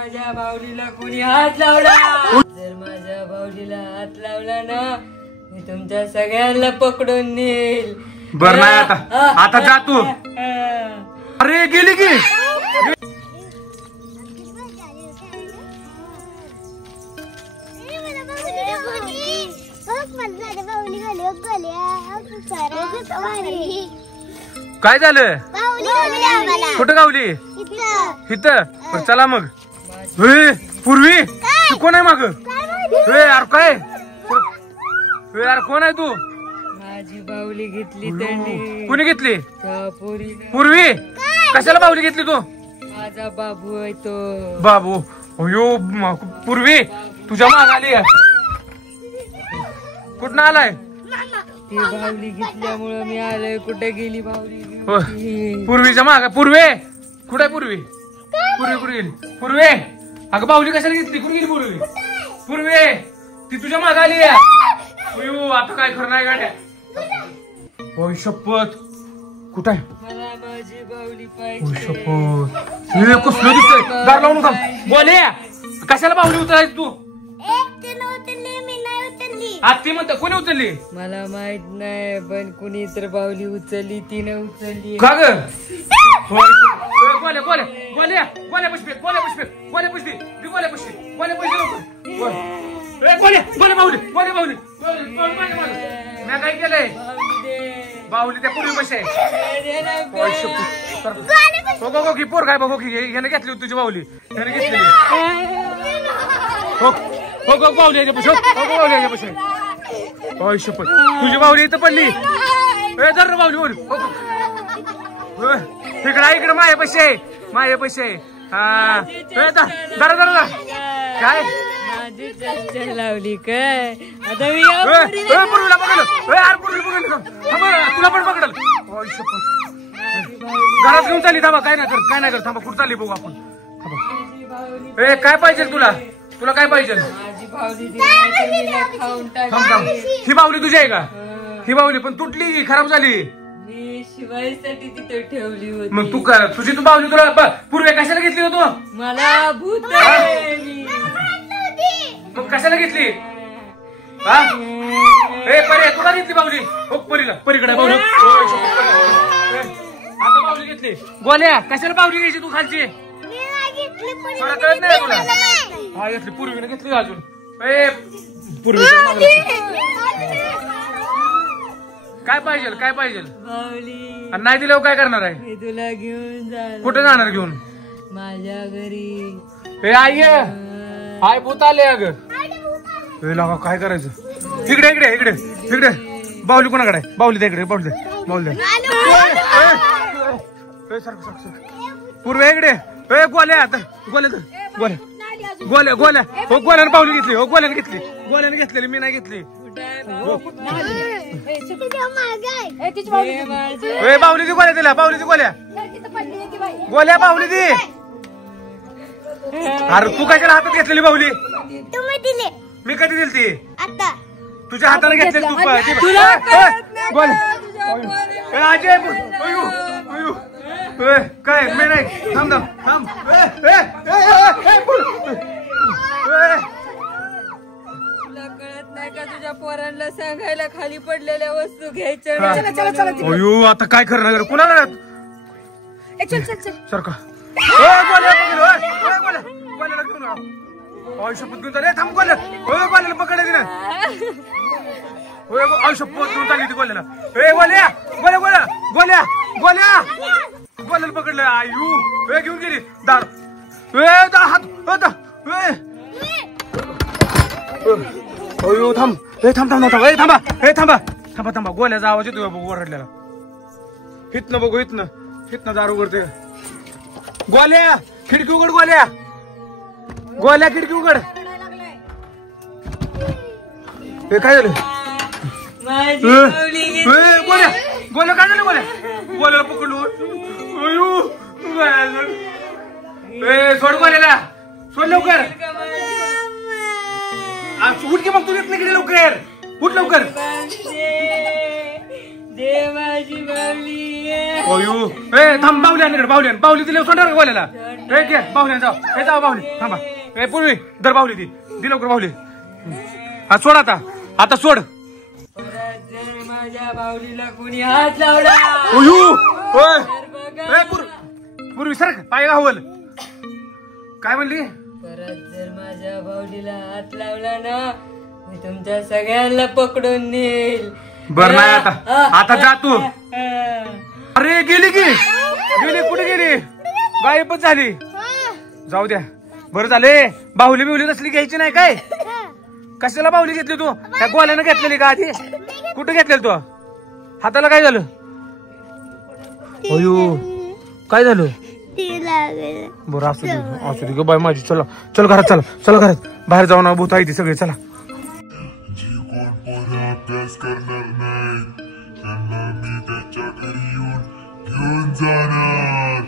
माझ्या बाहुलीला कोणी हात लावला, जर माझ्या बाहुलीला हात लावला ना मी तुमच्या सगळ्यांना पकडून नेईल. बर नाही आता जा तू. अरे गेली की काय झालं? कुठं गावली? इथं. चला मग. पूर्वी तू कोण आहे मग? यार काय यार कोण आहे तू? माझी बाहुली घेतली त्यांनी. कुणी घेतली? पूर्वी. कशाला बाहुली घेतली तू? माझा बाबू आहे तो. बाबू. अयो पूर्वी तुझ्या माग आली. कुठं आलाय? ती बाहुली घेतल्यामुळे मी आलोय. कुठे गेली बाहुली? पूर्वीच्या माग. पूर्वी कुठे? पूर्वी कुठे गेली? पूर्वी अगं बाहुली कशाला घेतली? कुठे गेली पूर्वी? पूर्वी ती तुझ्या माग आली. आता काय खरं नाही गाड्या. होय शपथ. कुठं आहे? मला माझी बाहुली पाहिजे. शपथ. कसलं दिसतंय? दार लावून का बोले? कशाला बाहुली उतरायची तू? ती म्हणते कोणी उचलली? मला माहित नाही पण कुणी तर बाहुली उचलली. तिने उचलली का ग? गोल्या गोल्या गोल्या गोल्या पुष्पे गोल्या पुष्पे गोल्या पुष्पे गोल्या पुष्पे गोल्या पुष्पे गोल्या गोल्या बाहुली गोल्या बाहुली. मी काय केलंय? बाहुली त्या पूर्वी कशी आहे? बघो की पोर काय बघो की याने घेतली तुझी बाहुली. याने घेतली. हो गो बाहुली याच्या पुढे. बाहुली याच्या पुढे. शपथ तुझी बाहुली इथं पडली. जर बाहुली बोल इकडे माये पैसे माये पैसे. हा जरा जरा काय लावली काय? आता मी पूर्वीला पकडलं. यार पूर्वीला पकडलं. तुला पण पकडल. शपथ घरात घेऊन चालली. थांबा काय नाही कर थांबा. कुठं चालली बघू आपण. थांबा. काय पाहिजे तुला? तुला काय पाहिजे? ही बाहुली तुझी आहे का? ही बाहुली पण तुटली खराब झाली. मी शिवायसाठी तिथे ठेवली होती. मग तू तुझी तू बाहुली तुला पूर्वी कशाला घेतली तू? मला भूत मग कशाला घेतली? परी तुला घेतली बाहुली? हो परीला परीकडे बाहुली. आता बाहुली घेतली. गोल्या कशाला बाहुली घ्यायची तू खालची? मला कळत नाही तुला. हा घेतली पूर्वीने घेतली अजून. पूर्वी काय पाहिजे? काय पाहिजे? बाहुली. नाही दिल्यावर काय करणार आहे? मी तुला घेऊन जाणार. कुठे जाणार घेऊन? माझ्या घरी. आई आय भूत आले. अगं काय करायचं? इकडे इकडे इकडे इकडे. बाहुली कोणाकडे? बाहुली द्या इकडे. बाहुली द्या बाहुली द्या. पूर्वी इकडे. गोल्या गोल्या गोल्या गोल्या गोल्या. हो गोल्याने बाहुली घेतली. हो गोल्याने घेतली. गोल्याने घेतलेली मी नाही घेतली. बाहुली ती गोल्या दिला. बाहुली ती गोल्या गोल्या बाहुली ती. अरे तू काय केला? हातात घेतलेली बाहुली तुम्ही दिली. मी कधी दिली ती? आता तुझ्या हाताने घेतलेली तू. काय मी नाही. थांब थांब थांब. तुला कळत नाही का? तुझ्या पोरांना सांगायला खाली पडलेल्या वस्तू घ्यायच्या. आता काय करणार? कुणाला सरका शपथ घेऊन चालले. थांब गोल्या. गोल्याला पकडले ना. शपथ घेऊन चालली ती गोल्याला. गोल्या गोल्या गोल्या गोल्या गोल्या गोल्याला पकडलं. आयु घेऊन गेली दार. हात थांब. थांब थांब थांब. थांबा थांबा थांबा थांबा. गोल्याचा आवाज येतो बघू ओरडलेला. हितनं बघू हितनं दार उघडते. गोल्या खिडकी उघड. गोल्या गोल्या खिडकी उघड. काय झालं? गोल्या गोल्या काय झालं? गोल्या गोल्याला पकडलो. सोड गोल्याला. सोड लवकर. उठ की मग. तू येत नाही लवकर. उठ लवकर. दे माझी बावली. अयो ए थांब बाहुली आणि बाहुली दिली सोडणार बोलायला. ए घे बाहुली जाऊ. हे जाऊ बाहुली थांबा. ए पूर्वी दर बाहुली दी लवकर बाहुली. हा सोड आता सोड. परत जर माझ्या बावलीला कोणी हात लावला. अयो तर बघा. ए पूर्वी सर पाय गावल. काय म्हणली. परत जर माझ्या बावलीला हात लावला ना मी तुमच्या सगळ्यांना पकडून नेईल. बर नाही आता जा तू. अरे गेली कुठे गेली. गायबच झाली. जाऊ द्या बरं झाले. बाहुली बिवली तसली घ्यायची नाही काय. कशाला बाहुली घेतली तू. त्या गोल्यानं घेतलेली का आधी. कुठे घेतलेली तू. हाताला काय झालं. अयो काय झालं. बरं असू दे ग बाय माझी. चल घरात चला घरात. बाहेर जाऊन भूत आहे ती सगळी. चला. अभ्यास करणार नाही त्यांना मी त्याच्या घरी येऊन घेऊन जाणार.